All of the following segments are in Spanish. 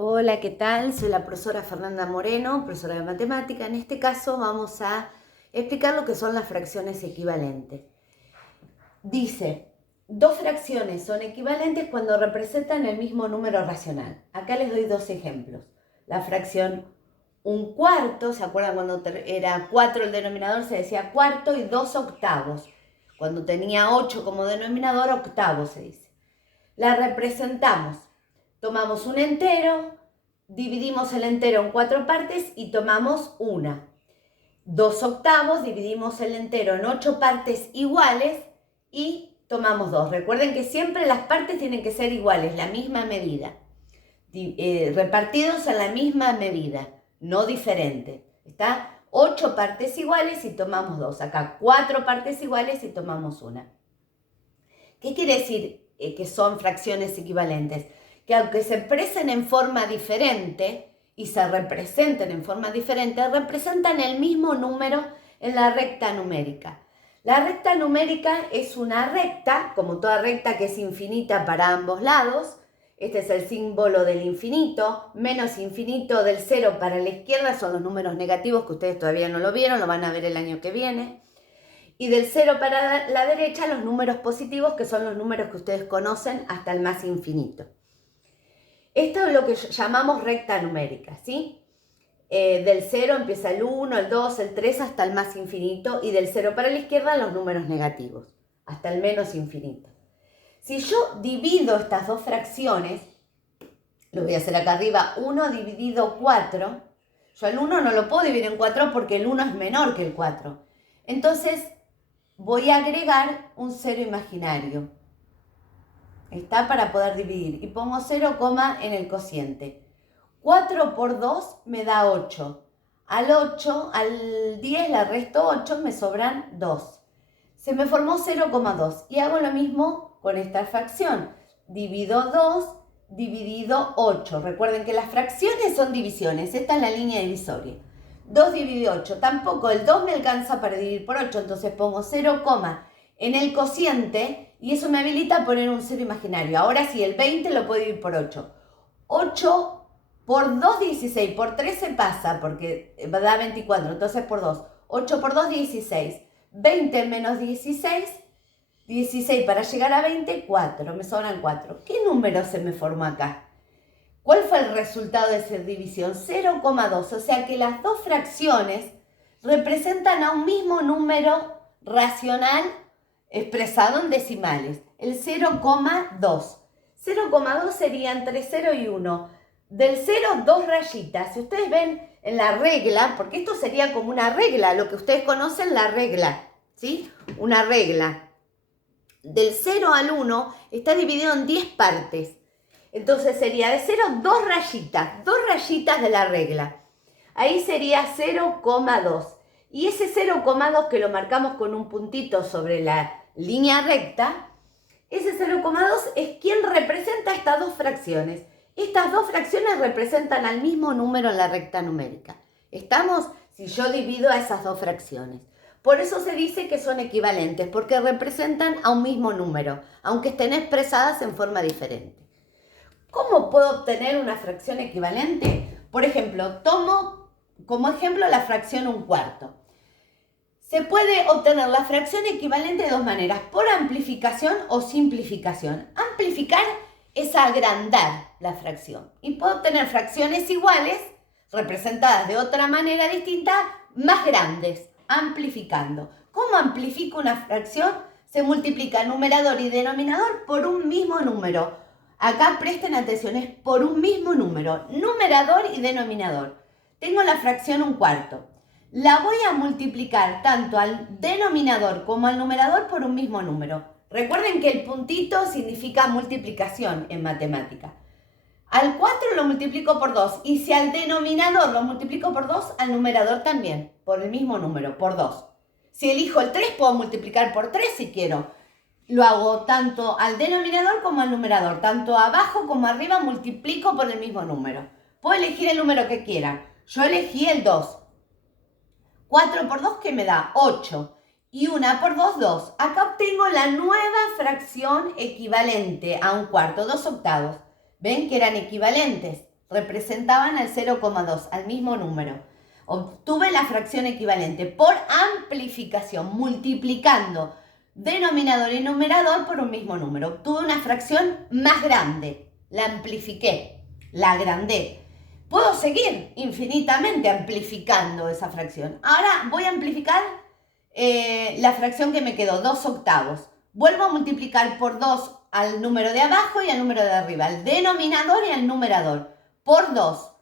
Hola, ¿qué tal? Soy la profesora Fernanda Moreno, profesora de matemática. En este caso vamos a explicar lo que son las fracciones equivalentes. Dice, dos fracciones son equivalentes cuando representan el mismo número racional. Acá les doy dos ejemplos. La fracción 1/4, ¿se acuerdan cuando era 4 el denominador? Se decía cuarto, y 2/8. Cuando tenía 8 como denominador, octavo se dice. La representamos. Tomamos un entero, dividimos el entero en 4 partes y tomamos una. 2/8, dividimos el entero en 8 partes iguales y tomamos 2. Recuerden que siempre las partes tienen que ser iguales, la misma medida. Repartidos en la misma medida, no diferente. ¿Está? 8 partes iguales y tomamos 2. Acá 4 partes iguales y tomamos una. ¿Qué quiere decir que son fracciones equivalentes? Que aunque se expresen en forma diferente y se representen en forma diferente, representan el mismo número en la recta numérica. La recta numérica es una recta, como toda recta, que es infinita para ambos lados. Este es el símbolo del infinito, menos infinito del 0 para la izquierda, son los números negativos que ustedes todavía no lo vieron, lo van a ver el año que viene. Y del 0 para la derecha, los números positivos, que son los números que ustedes conocen hasta el más infinito. Esto es lo que llamamos recta numérica, ¿sí? Del 0 empieza el 1, el 2, el 3 hasta el más infinito, y del 0 para la izquierda los números negativos, hasta el menos infinito. Si yo divido estas dos fracciones, lo voy a hacer acá arriba, 1 dividido 4, yo el 1 no lo puedo dividir en 4 porque el 1 es menor que el 4. Entonces voy a agregar un 0 imaginario. Está para poder dividir. Y pongo 0, en el cociente. 4 por 2 me da 8. Al 10 le resto 8, me sobran 2. Se me formó 0,2. Y hago lo mismo con esta fracción. Divido 2 dividido 8. Recuerden que las fracciones son divisiones. Esta es la línea divisoria. 2 dividido 8. Tampoco el 2 me alcanza para dividir por 8. Entonces pongo 0, en el cociente, y eso me habilita a poner un 0 imaginario. Ahora sí, el 20 lo puedo dividir por 8. 8 por 2, 16. Por 3 se pasa porque da 24. Entonces por 2. 8 por 2, 16. 20 menos 16. 16 para llegar a 20, 4. Me sobran 4. ¿Qué número se me formó acá? ¿Cuál fue el resultado de esa división? 0,2. O sea que las dos fracciones representan a un mismo número racional expresado en decimales, el 0,2. 0,2 sería entre 0 y 1. Del 0, 2 rayitas. Si ustedes ven en la regla, porque esto sería como una regla, lo que ustedes conocen, la regla, ¿sí? Una regla. Del 0 al 1 está dividido en 10 partes. Entonces sería de 0, 2 rayitas de la regla. Ahí sería 0,2. Y ese 0,2 que lo marcamos con un puntito sobre la línea recta, ese 0,2 es quien representa estas dos fracciones. Estas dos fracciones representan al mismo número en la recta numérica. ¿Estamos? Si yo divido a esas dos fracciones. Por eso se dice que son equivalentes, porque representan a un mismo número, aunque estén expresadas en forma diferente. ¿Cómo puedo obtener una fracción equivalente? Por ejemplo, tomo como ejemplo la fracción 1/4. Se puede obtener la fracción equivalente de dos maneras, por amplificación o simplificación. Amplificar es agrandar la fracción, y puedo obtener fracciones iguales, representadas de otra manera distinta, más grandes, amplificando. ¿Cómo amplifico una fracción? Se multiplica numerador y denominador por un mismo número. Acá presten atención, es por un mismo número, numerador y denominador. Tengo la fracción 1/4. La voy a multiplicar tanto al denominador como al numerador por un mismo número. Recuerden que el puntito significa multiplicación en matemática. Al 4 lo multiplico por 2, y si al denominador lo multiplico por 2, al numerador también, por el mismo número, por 2. Si elijo el 3, puedo multiplicar por 3 si quiero. Lo hago tanto al denominador como al numerador. Tanto abajo como arriba multiplico por el mismo número. Puedo elegir el número que quiera. Yo elegí el 2. 4 por 2, ¿qué me da? 8. Y 1 por 2, 2. Acá obtengo la nueva fracción equivalente a 1/4, 2/8. ¿Ven que eran equivalentes? representaban al 0,2, al mismo número. Obtuve la fracción equivalente por amplificación, multiplicando denominador y numerador por un mismo número. Obtuve una fracción más grande, la amplifiqué, la agrandé. Puedo seguir infinitamente amplificando esa fracción. Ahora voy a amplificar la fracción que me quedó, 2/8. Vuelvo a multiplicar por 2 al número de abajo y al número de arriba, al denominador y al numerador, por 2.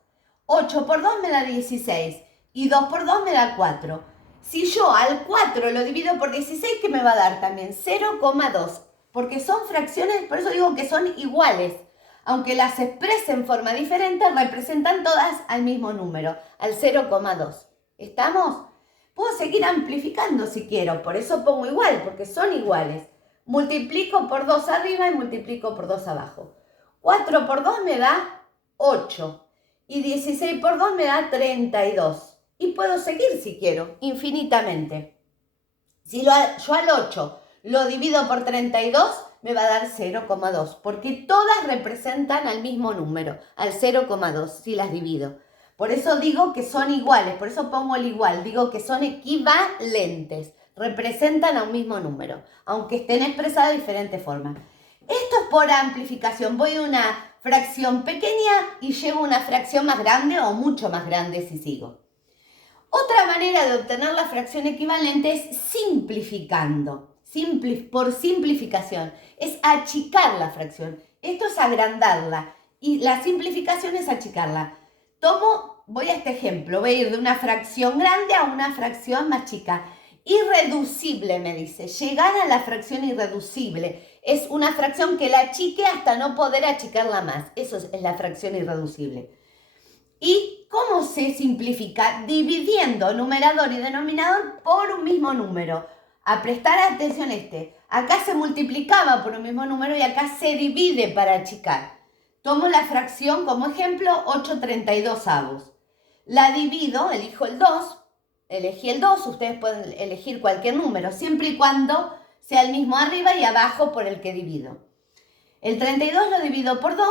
8 por 2 me da 16 y 2 por 2 me da 4. Si yo al 4 lo divido por 16, ¿qué me va a dar también? 0,2, porque son fracciones, por eso digo que son iguales. Aunque las exprese en forma diferente, representan todas al mismo número, al 0,2. ¿Estamos? Puedo seguir amplificando si quiero, por eso pongo igual, porque son iguales. Multiplico por 2 arriba y multiplico por 2 abajo. 4 por 2 me da 8 y 16 por 2 me da 32. Y puedo seguir si quiero, infinitamente. Si yo al 8 lo divido por 32, me va a dar 0,2, porque todas representan al mismo número, al 0,2, si las divido. Por eso digo que son iguales, por eso pongo el igual, digo que son equivalentes, representan a un mismo número, aunque estén expresadas de diferentes formas. Esto es por amplificación, voy de una fracción pequeña y llevo una fracción más grande o mucho más grande si sigo. Otra manera de obtener la fracción equivalente es simplificando. Por simplificación, es achicar la fracción. Esto es agrandarla y la simplificación es achicarla. Voy a este ejemplo, voy a ir de una fracción grande a una fracción más chica. Irreducible me dice, llegar a la fracción irreducible. Es una fracción que la achique hasta no poder achicarla más. Eso es la fracción irreducible. ¿Y cómo se simplifica? Dividiendo numerador y denominador por un mismo número. A prestar atención acá se multiplicaba por un mismo número y acá se divide para achicar. Tomo la fracción como ejemplo, 8/32. La divido, elijo el 2, elegí el 2, ustedes pueden elegir cualquier número, siempre y cuando sea el mismo arriba y abajo por el que divido. El 32 lo divido por 2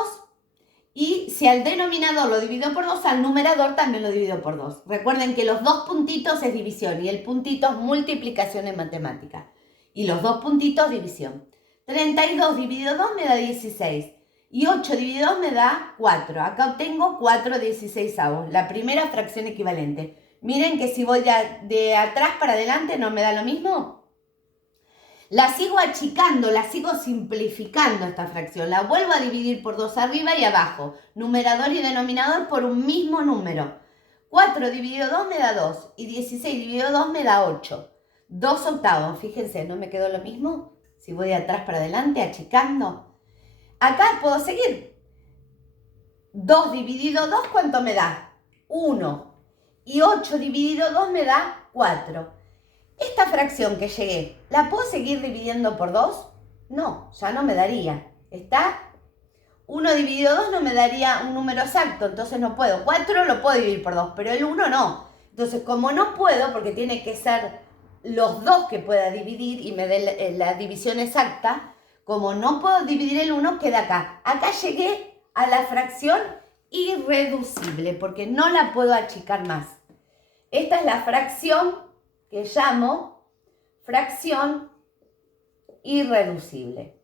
y si al denominador lo divido por 2, al numerador también lo divido por 2. Recuerden que los dos puntitos es división y el puntito es multiplicación en matemática. Y los dos puntitos división. 32 dividido 2 me da 16 y 8 dividido 2 me da 4. Acá obtengo 4/16, la primera fracción equivalente. Miren que si voy de atrás para adelante no me da lo mismo. La sigo achicando, la sigo simplificando esta fracción. La vuelvo a dividir por 2 arriba y abajo. Numerador y denominador por un mismo número. 4 dividido 2 me da 2 y 16 dividido 2 me da 8. 2/8, fíjense, ¿no me quedó lo mismo? Si voy de atrás para adelante, achicando. Acá puedo seguir. 2 dividido 2, ¿cuánto me da? 1. Y 8 dividido 2 me da 4. Esta fracción que llegué, ¿la puedo seguir dividiendo por 2? No, ya no me daría. ¿Está? 1 dividido 2 no me daría un número exacto, entonces no puedo. 4 lo puedo dividir por 2, pero el 1 no. Entonces, como no puedo, porque tiene que ser los 2 que pueda dividir y me dé la división exacta, como no puedo dividir el 1, queda acá. Acá llegué a la fracción irreducible, porque no la puedo achicar más. Esta es la fracción que llamo fracción irreducible.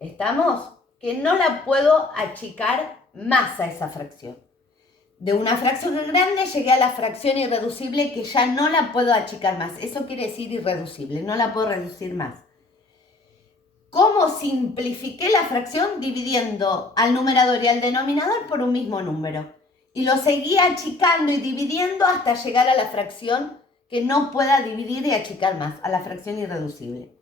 ¿Estamos? Que no la puedo achicar más a esa fracción. De una fracción grande llegué a la fracción irreducible que ya no la puedo achicar más. Eso quiere decir irreducible, no la puedo reducir más. ¿Cómo simplifiqué la fracción? Dividiendo al numerador y al denominador por un mismo número. Y lo seguí achicando y dividiendo hasta llegar a la fracción que no pueda dividir y achicar más, a la fracción irreducible.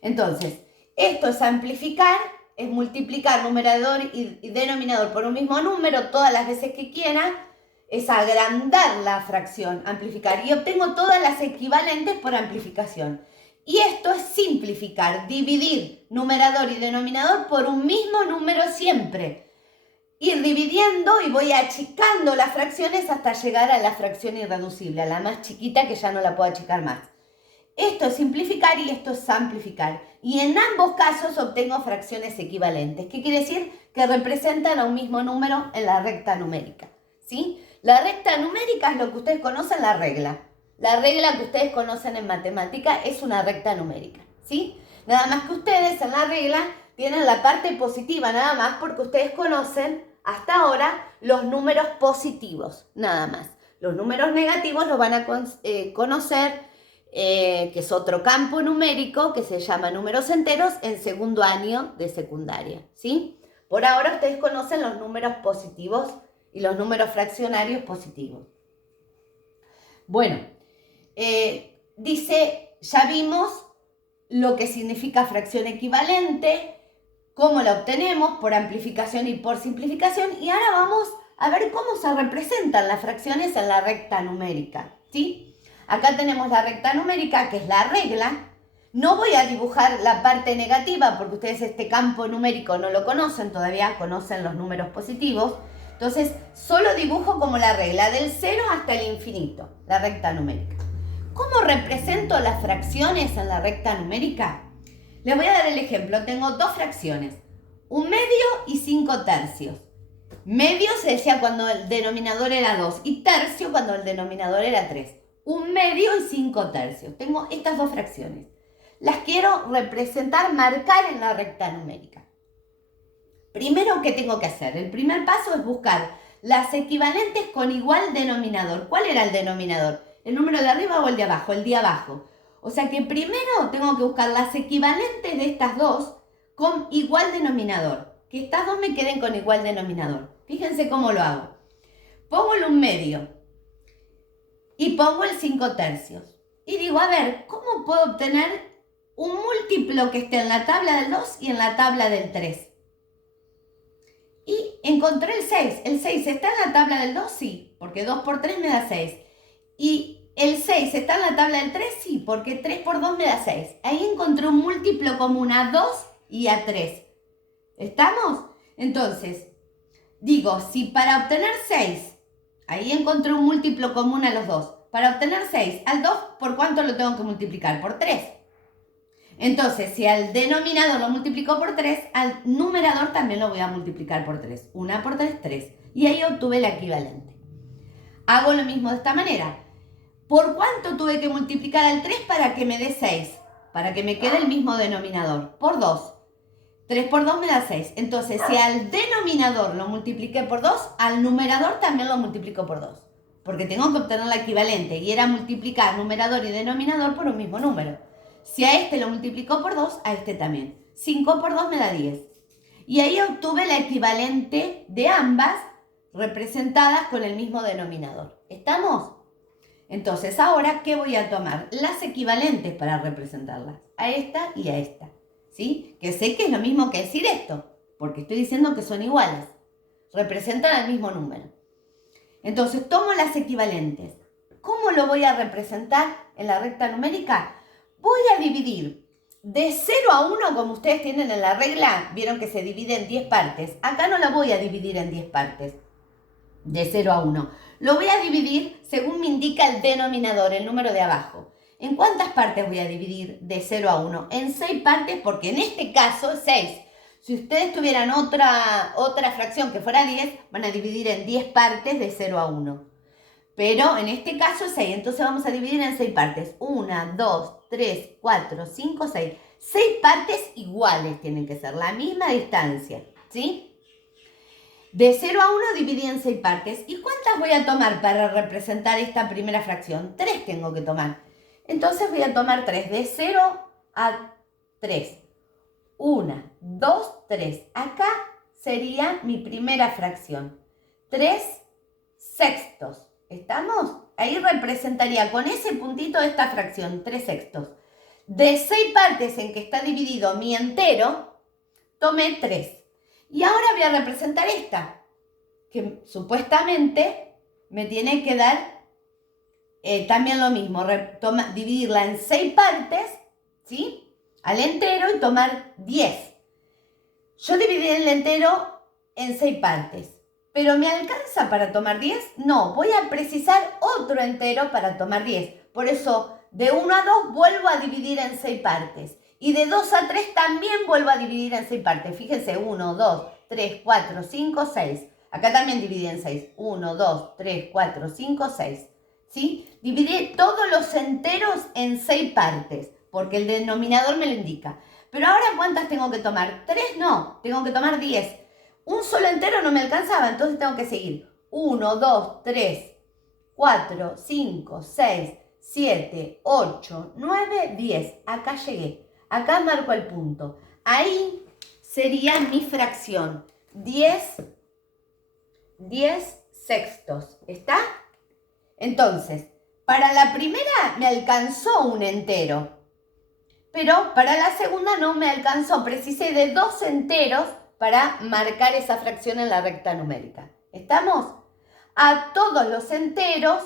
Entonces, esto es amplificar, es multiplicar numerador y denominador por un mismo número todas las veces que quiera, es agrandar la fracción, amplificar, y obtengo todas las equivalentes por amplificación. Y esto es simplificar, dividir numerador y denominador por un mismo número siempre. Ir dividiendo y voy achicando las fracciones hasta llegar a la fracción irreducible, a la más chiquita que ya no la puedo achicar más. Esto es simplificar y esto es amplificar. Y en ambos casos obtengo fracciones equivalentes. ¿Qué quiere decir? Que representan a un mismo número en la recta numérica, ¿sí? La recta numérica es lo que ustedes conocen, la regla. La regla que ustedes conocen en matemática es una recta numérica, ¿sí? Nada más que ustedes en la regla tienen la parte positiva, nada más porque ustedes conocen hasta ahora los números positivos, nada más. Los números negativos los van a conocer, que es otro campo numérico que se llama números enteros en segundo año de secundaria, ¿sí? Por ahora ustedes conocen los números positivos y los números fraccionarios positivos. Bueno, dice, ya vimos lo que significa fracción equivalente, cómo la obtenemos por amplificación y por simplificación, y ahora vamos a ver cómo se representan las fracciones en la recta numérica, ¿sí? Acá tenemos la recta numérica, que es la regla. No voy a dibujar la parte negativa porque ustedes este campo numérico no lo conocen todavía, conocen los números positivos. Entonces, solo dibujo como la regla, del 0 hasta el infinito, la recta numérica. ¿Cómo represento las fracciones en la recta numérica? Les voy a dar el ejemplo. Tengo dos fracciones, 1/2 y 5/3. Medio se decía cuando el denominador era 2 y tercio cuando el denominador era 3. 1/2 y 5/3. Tengo estas dos fracciones. Las quiero representar, marcar en la recta numérica. Primero, ¿qué tengo que hacer? El primer paso es buscar las equivalentes con igual denominador. ¿Cuál era el denominador? ¿El número de arriba o el de abajo? El de abajo. O sea que primero tengo que buscar las equivalentes de estas dos con igual denominador. Que estas dos me queden con igual denominador. Fíjense cómo lo hago. Pongo el 1/2 y pongo el 5/3. Y digo, a ver, ¿cómo puedo obtener un múltiplo que esté en la tabla del 2 y en la tabla del 3? Y encontré el 6. ¿El 6 está en la tabla del 2? Sí, porque 2 por 3 me da 6. ¿Y el 6 está en la tabla del 3? Sí, porque 3 por 2 me da 6. Ahí encontré un múltiplo común a 2 y a 3. ¿Estamos? Entonces, digo, si para obtener 6, ahí encontré un múltiplo común a los dos. Para obtener 6, al 2, ¿por cuánto lo tengo que multiplicar? Por 3. Entonces, si al denominador lo multiplico por 3, al numerador también lo voy a multiplicar por 3. 1 por 3, 3. Y ahí obtuve la equivalente. Hago lo mismo de esta manera. ¿Por cuánto tuve que multiplicar al 3 para que me dé 6? Para que me quede el mismo denominador. Por 2. 3 por 2 me da 6. Entonces, si al denominador lo multipliqué por 2, al numerador también lo multiplico por 2. Porque tengo que obtener la equivalente. Y era multiplicar numerador y denominador por un mismo número. Si a este lo multiplico por 2, a este también. 5 por 2 me da 10. Y ahí obtuve la equivalente de ambas representadas con el mismo denominador. ¿Estamos? Entonces, ahora, ¿qué voy a tomar? Las equivalentes para representarlas. A esta y a esta. ¿Sí? Que sé que es lo mismo que decir esto, porque estoy diciendo que son iguales. Representan el mismo número. Entonces, tomo las equivalentes. ¿Cómo lo voy a representar en la recta numérica? Voy a dividir de 0 a 1, como ustedes tienen en la regla, vieron que se divide en 10 partes. Acá no la voy a dividir en 10 partes, de 0 a 1. Lo voy a dividir según me indica el denominador, el número de abajo. ¿En cuántas partes voy a dividir de 0 a 1? En 6 partes, porque en este caso es 6. Si ustedes tuvieran otra fracción que fuera 10, van a dividir en 10 partes de 0 a 1. Pero en este caso es 6, entonces vamos a dividir en 6 partes. 1, 2, 3, 4, 5, 6. 6 partes iguales tienen que ser, la misma distancia, ¿sí? De 0 a 1 dividí en 6 partes. ¿Y cuántas voy a tomar para representar esta primera fracción? 3 tengo que tomar. Entonces voy a tomar 3, de 0 a 3. 1, 2, 3. Acá sería mi primera fracción. 3 sextos. ¿Estamos? Ahí representaría con ese puntito esta fracción, 3 sextos. De 6 partes en que está dividido mi entero, tomé 3. Y ahora voy a representar esta, que supuestamente me tiene que dar también lo mismo, dividirla en 6 partes, ¿sí? Al entero y tomar 10. Yo dividí el entero en 6 partes. ¿Pero me alcanza para tomar 10? No, voy a precisar otro entero para tomar 10. Por eso de 1 a 2 vuelvo a dividir en 6 partes. Y de 2 a 3 también vuelvo a dividir en 6 partes. Fíjense, 1, 2, 3, 4, 5, 6. Acá también dividí en 6. 1, 2, 3, 4, 5, 6. ¿Sí? Dividí todos los enteros en 6 partes, porque el denominador me lo indica. Pero ahora, ¿cuántas tengo que tomar? 3 no, tengo que tomar 10. Un solo entero no me alcanzaba, entonces tengo que seguir. 1, 2, 3, 4, 5, 6, 7, 8, 9, 10. Acá llegué. Acá marco el punto. Ahí sería mi fracción. 10 sextos. ¿Está? Entonces, para la primera me alcanzó un entero. Pero para la segunda no me alcanzó. Precisé de 2 enteros para marcar esa fracción en la recta numérica. ¿Estamos? A todos los enteros,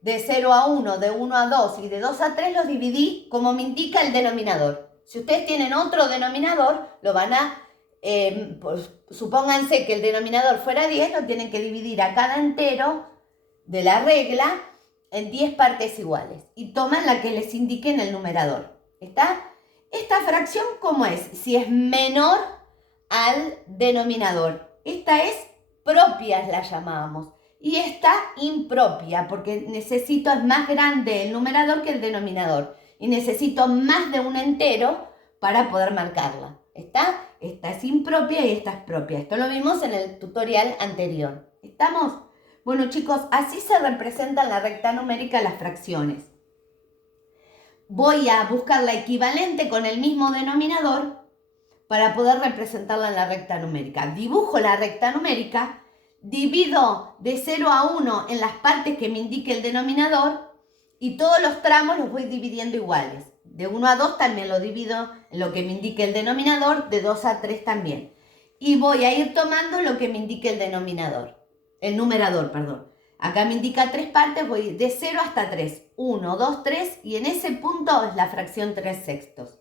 de 0 a 1, de 1 a 2 y de 2 a 3, los dividí como me indica el denominador. Si ustedes tienen otro denominador, lo van a, pues, supónganse que el denominador fuera 10, lo tienen que dividir a cada entero de la regla en 10 partes iguales. Y toman la que les indique en el numerador. ¿Está? Esta fracción, ¿cómo es? Si es menor al denominador. Esta es propia, la llamábamos. Y esta impropia, porque es más grande el numerador que el denominador. Y necesito más de un entero para poder marcarla. ¿Está? Esta es impropia y esta es propia. Esto lo vimos en el tutorial anterior. ¿Estamos? Bueno, chicos, así se representan en la recta numérica las fracciones. Voy a buscar la equivalente con el mismo denominador para poder representarla en la recta numérica. Dibujo la recta numérica, divido de 0 a 1 en las partes que me indique el denominador y todos los tramos los voy dividiendo iguales. De 1 a 2 también lo divido en lo que me indique el denominador, de 2 a 3 también. Y voy a ir tomando lo que me indique el numerador, perdón. Acá me indica 3 partes, voy de 0 hasta 3. 1, 2, 3 y en ese punto es la fracción 3 sextos.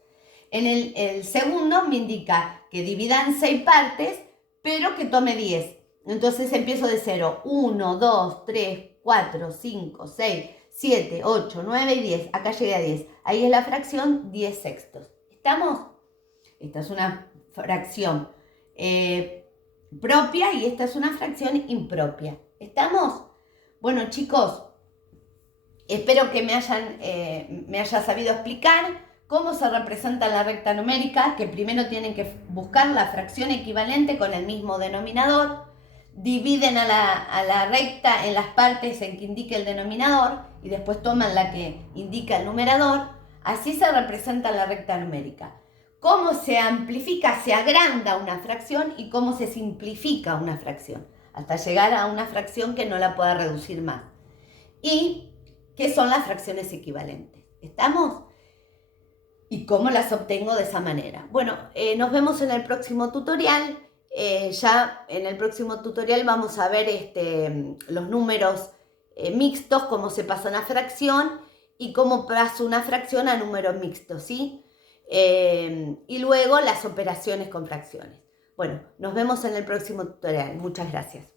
En el segundo me indica que divida en 6 partes, pero que tome 10. Entonces empiezo de 0. 1, 2, 3, 4, 5, 6, 7, 8, 9 y 10. Acá llegué a 10. Ahí es la fracción 10 sextos. ¿Estamos? Esta es una fracción propia y esta es una fracción impropia. ¿Estamos? Bueno, chicos, espero que me haya sabido explicar cómo se representa la recta numérica, que primero tienen que buscar la fracción equivalente con el mismo denominador, dividen a la recta en las partes en que indique el denominador y después toman la que indica el numerador. Así se representa la recta numérica. Cómo se amplifica, se agranda una fracción y cómo se simplifica una fracción, hasta llegar a una fracción que no la pueda reducir más. Y qué son las fracciones equivalentes. ¿Estamos? ¿Y cómo las obtengo de esa manera? Bueno, nos vemos en el próximo tutorial. Ya en el próximo tutorial vamos a ver los números mixtos, cómo se pasa una fracción y cómo paso una fracción a números mixtos, ¿sí? Y luego las operaciones con fracciones. Bueno, nos vemos en el próximo tutorial. Muchas gracias.